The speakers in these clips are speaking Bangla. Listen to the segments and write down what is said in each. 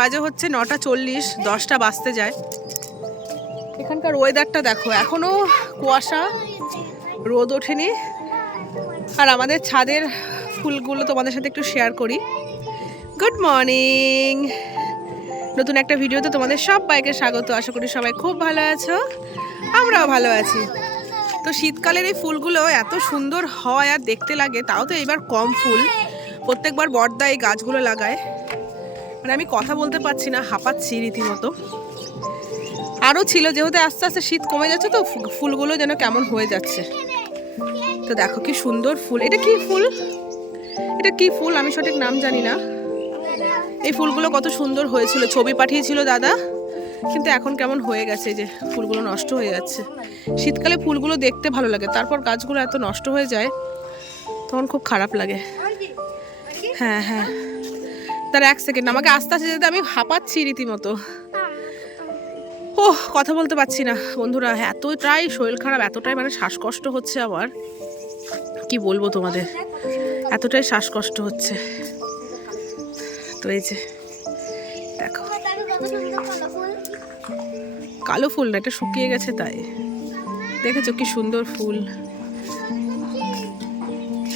বাজে হচ্ছে নটা চল্লিশ, দশটা বাজতে যায়। এখানকার ওয়েদারটা দেখো এখনও কুয়াশা, রোদ ওঠেনি। আর আমাদের ছাদের ফুলগুলো তোমাদের সাথে একটু শেয়ার করি। গুড মর্নিং নতুন একটা ভিডিওতে তোমাদের সব বাইকে স্বাগত। আশা করি সবাই খুব ভালো আছো, আমরাও ভালো আছি। তো শীতকালের এই ফুলগুলো এত সুন্দর হয় আর দেখতে লাগে, তাও তো এবার কম ফুল। প্রত্যেকবার বর্দা এই গাছগুলো লাগায়। মানে আমি কথা বলতে পারছি না, হাঁপাচ্ছি রীতিমতো। আরও ছিল, যেহেতু আস্তে আস্তে শীত কমে যাচ্ছে তো ফুলগুলো যেন কেমন হয়ে যাচ্ছে। তো দেখো কি সুন্দর ফুল। এটা কি ফুল? এটা কি ফুল? আমি সঠিক নাম জানি না। এই ফুলগুলো কত সুন্দর হয়েছিল। ছবি পাঠিয়েছিল দাদা। কিন্তু এখন কেমন হয়ে গেছে যে ফুলগুলো নষ্ট হয়ে যাচ্ছে। শীতকালে ফুলগুলো দেখতে ভালো লাগে। তারপর গাছগুলো এত নষ্ট হয়ে যায়, তখন খুব খারাপ লাগে। হ্যাঁ হ্যাঁ। তার এক সেকেন্ড আমাকে আস্তে আস্তে যেতে আমি হাঁপাচ্ছি রীতিমতো। ও কথা বলতে পারছি না, বন্ধুরা, এতটাই শরীর খারাপ, এতটাই মানে শ্বাসকষ্ট হচ্ছে আমার। কি বলব তোমাদের? এতটাই শ্বাসকষ্ট হচ্ছে। তো এই যে, দেখো। কালো ফুল না এটা শুকিয়ে গেছে তাই। দেখেছ কি সুন্দর ফুল?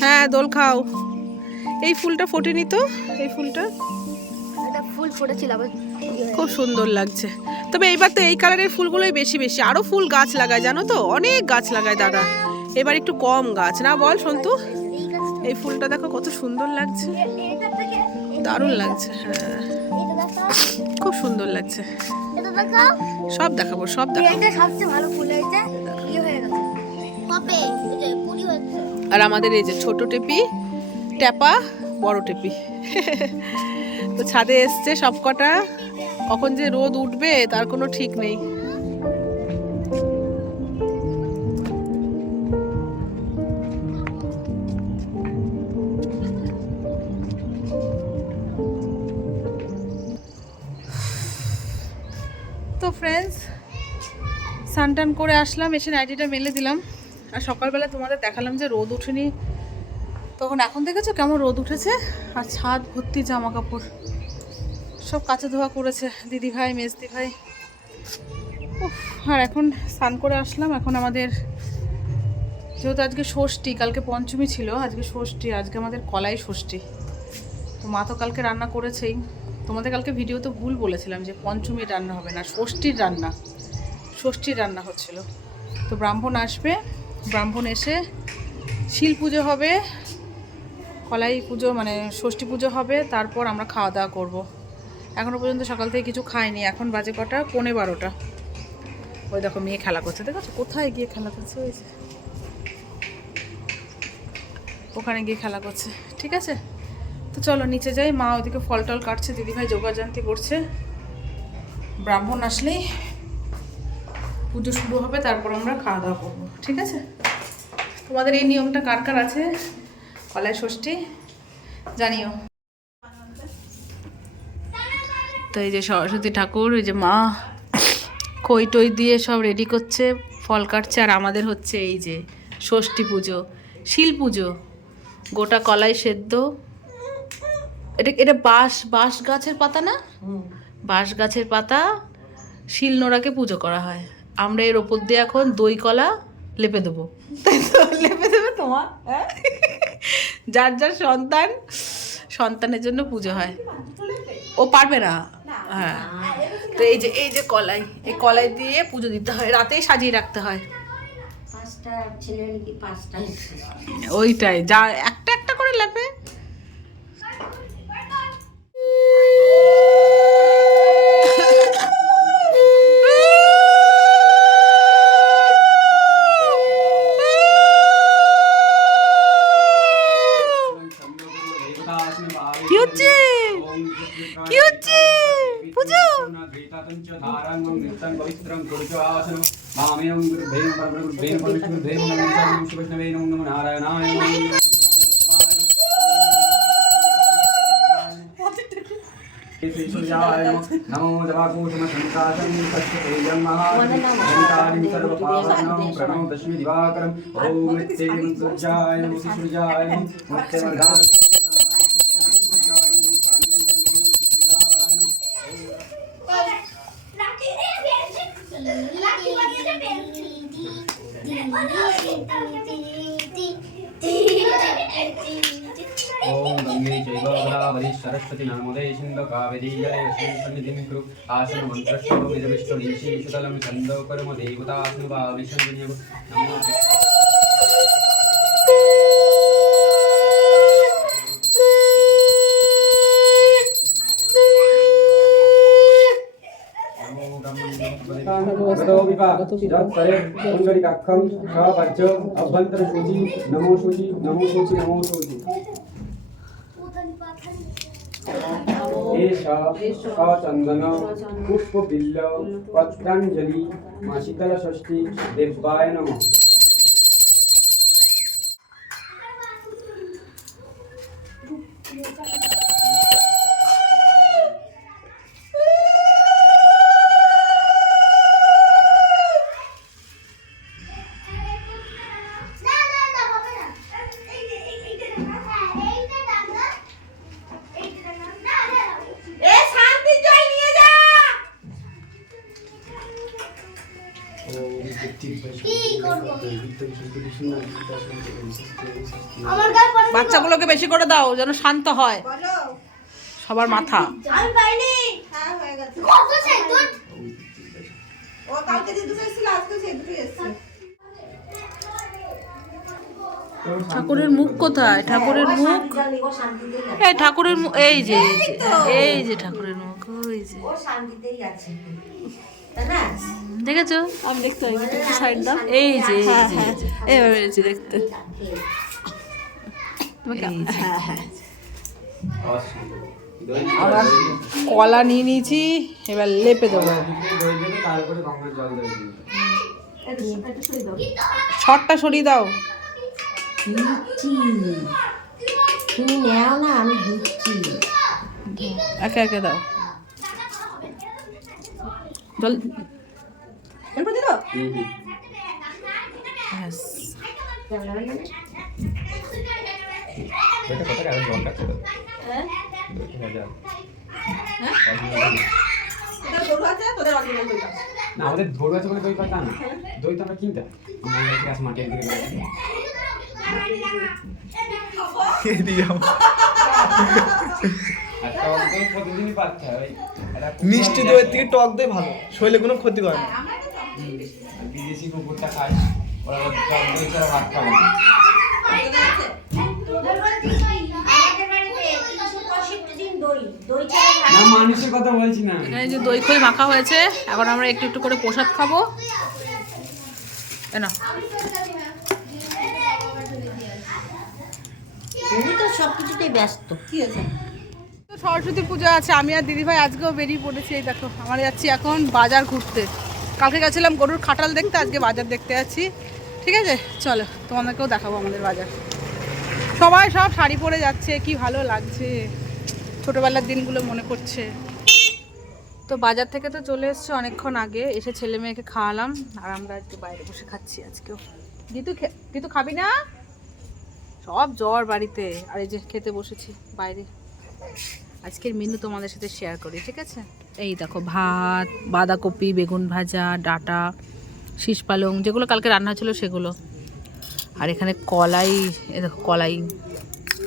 হ্যাঁ দোল খাও। এই ফুলটা ফোটেনি তো? এই ফুলটা? একটা ফুল ফুটেছিল খুব সুন্দর লাগছে। তবে এইবার তো এই কালারের ফুলগুলোই বেশি বেশি। আরও ফুল গাছ লাগায় জানো তো? অনেক গাছ লাগায় দাদা। এবার একটু কম গাছ। না বল সন্তু। এই এই ফুলটা দেখো কত সুন্দর লাগছে। দারুণ লাগছে হ্যাঁ। খুব সুন্দর লাগছে। এটা সব দেখাবো সব দেখাবো। এটা সবচেয়ে ভালো ফুল হয়েছে ইয়ে হয়ে আর আমাদের এই যে ছোট টেপি ট্যাপা, বড় টেপি তো ছাদে এসছে সব কটা কখন যে রোদ উঠবে, তার কোনো ঠিক নেই। তো ফ্রেন্ডস স্নান করে আসলাম, এসে নাইটিটা মেলে দিলাম। আর সকালবেলা তোমাদের দেখালাম যে রোদ উঠেনি। তখন এখন দেখেছ কেমন রোদ উঠেছে? আর ছাদ ভর্তি জামা কাপড় সব কাচা ধোয়া করেছে দিদি ভাই মেজদি ভাই আর এখন স্নান করে আসলাম। এখন আমাদের, যেহেতু আজকে ষষ্ঠী, কালকে পঞ্চমী ছিল, আজকে ষষ্ঠী, আজকে আমাদের কলাই ষষ্ঠী। তো মা তো কালকে রান্না করেছেই। তোমাদের কালকে ভিডিও তো ভুল বলেছিলাম যে পঞ্চমীর রান্না হবে না, ষষ্ঠীর রান্না। ষষ্ঠীর রান্না হচ্ছিল। তো ব্রাহ্মণ আসবে, ব্রাহ্মণ এসে শিল পুজো হবে কলাই পুজো মানে ষষ্ঠী পুজো হবে, তারপর আমরা খাওয়া দাওয়া করব। এখনও পর্যন্ত সকাল থেকে কিছু খাইনি, এখন বাজে কটা? পৌনে বারোটা। ওই দেখো, মেয়ে খেলা করছে দেখো কোথায় গিয়ে খেলা করছে? ওই ওখানে গিয়ে খেলা করছে, ঠিক আছে? তো চলো, নিচে যাই। মা ওইদিকে ফল টল কাটছে, দিদিভাই যোগাযান্তি করছে। ব্রাহ্মণ আসলেই পুজো শুরু হবে, তারপর আমরা খাওয়া দাওয়া করব, ঠিক আছে? তোমাদের এই নিয়মটা কার কার আছে? কলাই ষষ্ঠী জানিও। তো এই যে সরস্বতী ঠাকুর ওই যে মা খই টই দিয়ে সব রেডি করছে ফল কাটছে আর আমাদের হচ্ছে এই যে ষষ্ঠী পুজো শিল পুজো। গোটা কলাই সেদ্ধ। এটা এটা বাঁশ বাঁশ গাছের পাতা না? বাঁশ গাছের পাতা শিল নোড়াকে পুজো করা হয়। আমরা এর ওপর দিয়ে এখন দই কলা লেপে দেবো। তাই তো লেপে দেবে তোমার হ্যাঁ? যার যার সন্তান সন্তানের জন্য পুজো হয়। ও পারবে না। হ্যাঁ। তো এই যে এই যে কলাই এই কলাই দিয়ে পুজো দিতে হয় রাতেই সাজিয়ে রাখতে হয়। ওইটাই যা একটা একটা করে লেপে। नमो जवाकूटमशङ्काशं तस्येयं महाशङ्कारिं सर्वपावनं प्रणो दशमी दिवाकरम् ॐ नित्यं सूर्याय नमः सूर्याय नमः ఓం గంగే చైవ గోదావరి సరస్వతి నర్మదే సింధు కావేరీయ సన్నిధిం కురు ఆసన మంత్రశ్లోమిదవిష్ణు నిశీషుతలం కందోకరమ પુંડરીકાક્ષમ છ વજ્ર અભ્યંતર સૂચિ નમો સૂચિ નમો સૂચિ નમો સૂચિ एष सचन्दन पुष्पबिल्ल पत्राञ्जलि शीतलषष्ठी देवाय नमः বাচ্চাগুলোকে বেশি করে দাও যেন শান্ত হয়। সবার মাথা। ঠাকুরের মুখ কোথায়? ঠাকুরের মুখ? এই ঠাকুরের মুখ এই যে এই যে ঠাকুরের মুখ ওই যে। শান্তিতেই আছে। দেখেছ? আমি দেখতে পাই একটু সাইড দাও এই যে এই হ্যাঁ যে, হ্যাঁ এবার পেরেছি দেখতে। হ্যাঁ হ্যাঁ। আমরা কলা নিয়ে নিয়েছি এবার লেপে দেবো। ছটটা সরিয়ে দাও। তুমি নেও না আমি দিচ্ছি। একে একে দাও। জল এরপর দিব না আমাদের ধরু আছে বলে দই পাতা না। দই তো আমরা কিনতাম। আমাদের গ্যাস মাঠের দিকে মিষ্টি দইয়ের থেকে টক দই ভালো। শরীরে কোনো ক্ষতি করে না। বিদেশি কুকুরটা খায় ওরা দই ছাড়া ভাত খাবে না না মানুষের কথা বলছি না। এখানে যে দই খই মাখা হয়েছে এখন আমরা একটু একটু করে প্রসাদ খাব। এ নাও। তো সব কিছুতেই ব্যস্ত। কি আছে তো সরস্বতী পূজা আছে আমি আর দিদিভাই আজকেও বেরিয়ে পড়েছি এই দেখো আমরা যাচ্ছি এখন বাজার ঘুরতে। কালকে গেছিলাম গরুর খাটাল দেখতে, আজকে বাজার দেখতে যাচ্ছি। ঠিক আছে? চলো, তোমাদেরকেও দেখাবো আমাদের বাজার। সবাই সব শাড়ি পরে যাচ্ছে, কি ভালো লাগছে। ছোটোবেলার দিনগুলো মনে পড়ছে। তো বাজার থেকে তো চলে এসছে অনেকক্ষণ আগে, এসে ছেলে মেয়েকে খাওয়ালাম, আর আমরা আজকে বাইরে বসে খাচ্ছি আজকেও। গীতু গীতু খাবি না? সব জ্বর বাড়িতে, আর এই যে খেতে বসেছি, বাইরে। আজকের মেনু তোমাদের সাথে শেয়ার করি, ঠিক আছে? এই দেখো, ভাত, বাঁধাকপি, বেগুন ভাজা, ডাটা, শীষ পালং, যেগুলো কালকে রান্না ছিল সেগুলো। আর এখানে কলাই, এ দেখো কলাই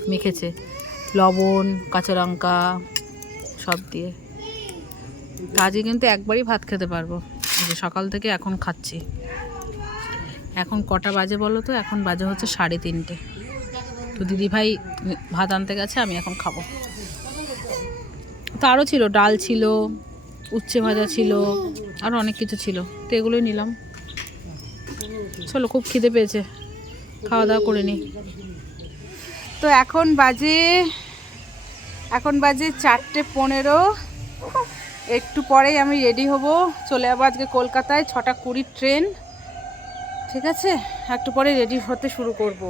মেখেছে। লবণ, কাঁচা লঙ্কা, সব দিয়ে। আজকে কিন্তু একবারই ভাত খেতে পারব। যে সকাল থেকে এখন খাচ্ছি। এখন কটা বাজে বলো তো? এখন বাজে হচ্ছে সাড়ে তিনটে। তো দিদিভাই ভাত আনতে গেছে, আমি এখন খাব। তো আরও ছিল, ডাল ছিল, উচ্ছে ভাজা ছিল আরও অনেক কিছু ছিল। তো এগুলোই নিলাম। চলো, খুব খিদে পেয়েছে। খাওয়া দাওয়া করে নিই তো এখন বাজে এখন বাজে চারটে পনেরো। একটু পরেই আমি রেডি হব। চলে যাব আজকে কলকাতায়, ছটা কুড়ির ট্রেন। ঠিক আছে? একটু পরে রেডি হতে শুরু করব।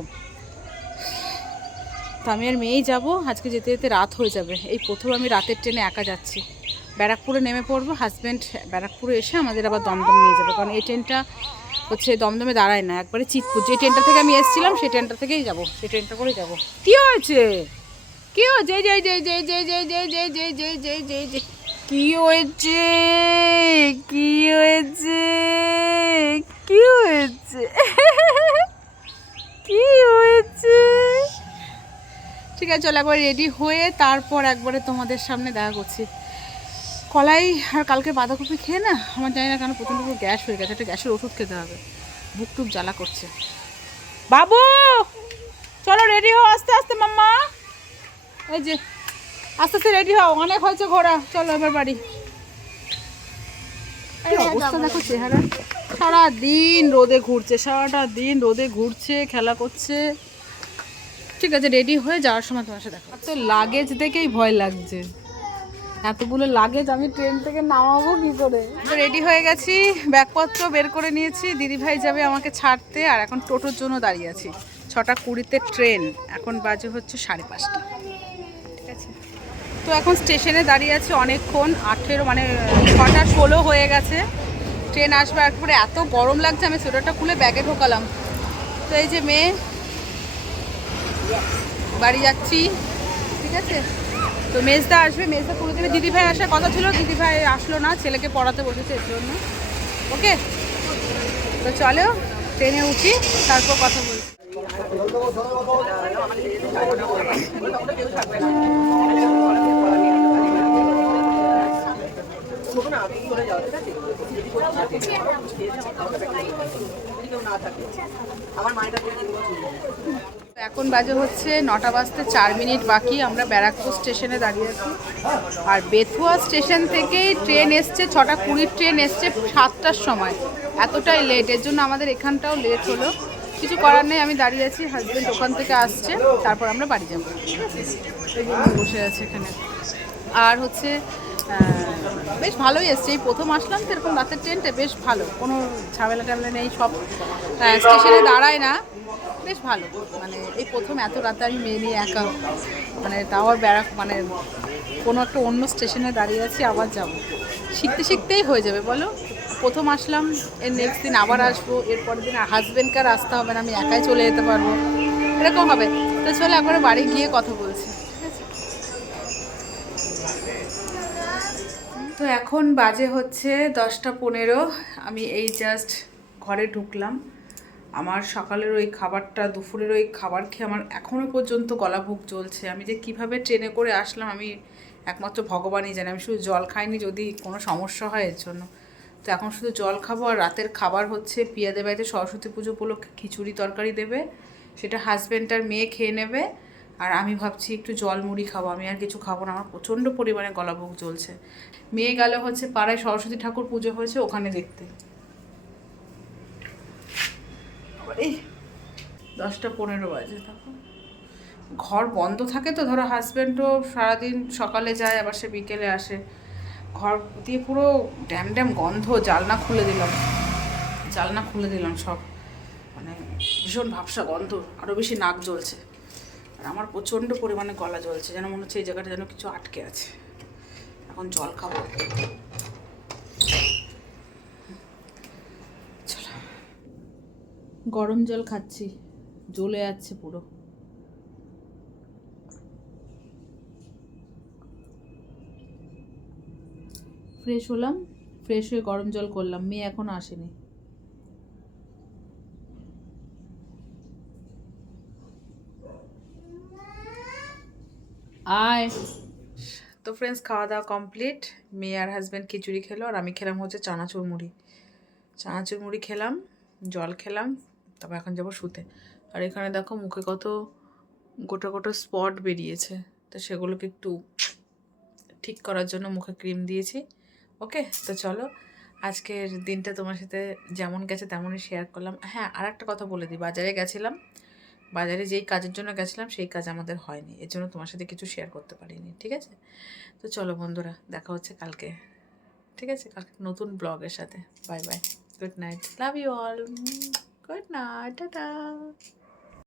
তো আমি আর মেয়েই যাব আজকে যেতে যেতে রাত হয়ে যাবে এই প্রথম আমি রাতের ট্রেনে একা যাচ্ছি ব্যারাকপুরে নেমে পড়ব হাজব্যান্ড ব্যারাকপুরে এসে আমাদের আবার দমদম নিয়ে যাবে কারণ এই ট্রেনটা হচ্ছে দমদমে দাঁড়ায় না একবারে চিতপুর যে ট্রেনটা থেকে আমি এসেছিলাম সেই ট্রেনটা থেকেই যাব সেই ট্রেনটা করেই যাব কি হয়েছে কি হয়েছে যে যে জয় জয় জয় জয় জয় জয় জয় জয় জয় জয় কি হয়েছে কি হয়েছে কি হয়েছে কি হয়েছে ঠিক আছে চলো একবার রেডি হয়ে তারপর একবারে তোমাদের সামনে দেখা করছি। কলাই আর কালকে বাঁধাকপি খেয়ে না আমার জানি না কেন প্রথম পুরো গ্যাস হয়ে গেছে একটা গ্যাসের ওষুধ খেতে হবে। বুক টুক জ্বালা করছে। বাবু চলো রেডি হও আস্তে আস্তে মাম্মা। এই যে আস্তে আস্তে রেডি হও অনেক হয়েছে ঘোরা। চলো এবার বাড়ি। অবস্থা দেখো চেহারা। সারা দিন রোদে ঘুরছে সারাটা দিন রোদে ঘুরছে খেলা করছে। ঠিক আছে রেডি হয়ে যাওয়ার সময় তোমার সাথে দেখা তো লাগেজ দেখেই ভয় লাগছে। এতগুলো লাগেজ আমি ট্রেন থেকে নামাবো কি করে? রেডি হয়ে গেছি ব্যাগপত্র বের করে নিয়েছি দিদিভাই যাবে আমাকে ছাড়তে আর এখন টোটোর জন্য দাঁড়িয়ে আছি। ছটা কুড়িতে ট্রেন এখন বাজে হচ্ছে সাড়ে পাঁচটা। ঠিক আছে? তো এখন স্টেশনে দাঁড়িয়ে আছি অনেকক্ষণ আঠেরো মানে ছটা ষোলো হয়ে গেছে। ট্রেন আসবে একবারে এত গরম লাগছে আমি সোয়েটারটা খুলে ব্যাগে ঢোকালাম। তো এই যে মেয়ে বাড়ি যাচ্ছি, ঠিক আছে? তো মেজদা আসবে, মেজদা পুরো দেবে দিদিভাই আসার কথা ছিল, দিদিভাই আসলো না, ছেলেকে পড়াতে বসেছে এর জন্য। ওকে? তো চলো, ট্রেনে উঠি, তারপর কথা বলছি। এখন বাজে হচ্ছে নটা বাজতে চার মিনিট বাকি, আমরা ব্যারাকপুর স্টেশনে দাঁড়িয়ে আছি। আর বেথুয়া স্টেশন থেকেই ট্রেন এসছে, ছটা কুড়ির ট্রেন এসছে সাতটার সময়। এতটাই লেট এর জন্য আমাদের এখানটাও লেট হলো। কিছু করার নেই, আমি দাঁড়িয়ে আছি হাজব্যান্ড ওখান থেকে আসছে, তারপর আমরা বাড়ি যাব। বসে আছে এখানে। আর হচ্ছে বেশ ভালোই এসছে। এই প্রথম আসলাম, সেরকম রাতের ট্রেনটা বেশ ভালো। কোনো ঝামেলা টামেলা নেই, সব স্টেশনে দাঁড়ায় না। বেশ ভালো। মানে এই প্রথম এত রাতে আমি মেয়ে নিয়ে একা মানে তাও ব্যারাক মানে কোনো একটা অন্য স্টেশনে দাঁড়িয়ে আছি, আবার যাব। শিখতে শিখতেই হয়ে যাবে, বলো? প্রথম আসলাম, এর নেক্সট দিন আবার আসব এরপর দিন হাজব্যান্ডকে আর আসতে হবে না, আমি একাই চলে যেতে পারব। এরকম হবে। তো চলো একবারে বাড়ি গিয়ে কথা বলছি তো এখন বাজে হচ্ছে দশটা পনেরো, আমি এই জাস্ট ঘরে ঢুকলাম। আমার সকালের ওই খাবারটা, দুপুরের ওই খাবার খেয়ে আমার এখনও পর্যন্ত গলা ভোগ চলছে আমি যে কীভাবে ট্রেনে করে আসলাম, আমি একমাত্র ভগবানই জানি। আমি শুধু জল খাইনি যদি কোনো সমস্যা হয় এর জন্য। তো এখন শুধু জল খাব আর রাতের খাবার হচ্ছে পিয়াদের বাড়িতে সরস্বতী পুজো উপলক্ষে খিচুড়ি তরকারি দেবে। সেটা হাজব্যান্ড আর মেয়ে খেয়ে নেবে। আর আমি ভাবছি একটু জল মুড়ি খাব। আমি আর কিছু খাব না। আমার প্রচণ্ড পরিমাণে গলা ভোগ চলছে মেয়ে গেল হচ্ছে পাড়ায় সরস্বতী ঠাকুর পুজো হয়েছে ওখানে দেখতে। এই দশটা পনেরো বাজে তখন ঘর বন্ধ থাকে তো, ধরো হাজব্যান্ডও সারাদিন সকালে যায়, আবার সে বিকেলে আসে। ঘর দিয়ে পুরো ড্যাম ড্যাম গন্ধ, জালনা খুলে দিলাম। জালনা খুলে দিলাম সব। মানে ভীষণ ভাবসা গন্ধ আরও বেশি নাক জ্বলছে। আর আমার প্রচণ্ড পরিমাণে গলা জ্বলছে, যেন মনে হচ্ছে এই জায়গাটা যেন কিছু আটকে আছে। এখন জল খাব চলো গরম জল খাচ্ছি। জ্বলে যাচ্ছে পুরো। ফ্রেশ হলাম ফ্রেশ হয়ে গরম জল করলাম। মেয়ে এখনও আসেনি। আয়। তো ফ্রেন্ডস খাওয়া দাওয়া কমপ্লিট মেয়ে আর হাজব্যান্ড খিচুড়ি খেলো, আর আমি খেলাম হচ্ছে চানাচুর মুড়ি চানাচুর মুড়ি খেলাম, জল খেলাম। তারপর এখন যাব শুতে। আর এখানে দেখো মুখে কত গোটা গোটা স্পট বেরিয়েছে। তো সেগুলোকে একটু ঠিক করার জন্য মুখে ক্রিম দিয়েছি। ওকে তো চলো, আজকের দিনটা তোমার সাথে যেমন গেছে তেমনই শেয়ার করলাম। হ্যাঁ আর একটা কথা বলে দিই, বাজারে গেছিলাম। বাজারে যেই কাজের জন্য গেছিলাম, সেই কাজ আমাদের হয়নি। এর জন্য তোমার সাথে কিছু শেয়ার করতে পারিনি, ঠিক আছে? তো চলো বন্ধুরা, দেখা হচ্ছে কালকে, ঠিক আছে? কালকে নতুন ব্লগের সাথে। Bye bye good night love you all good night tata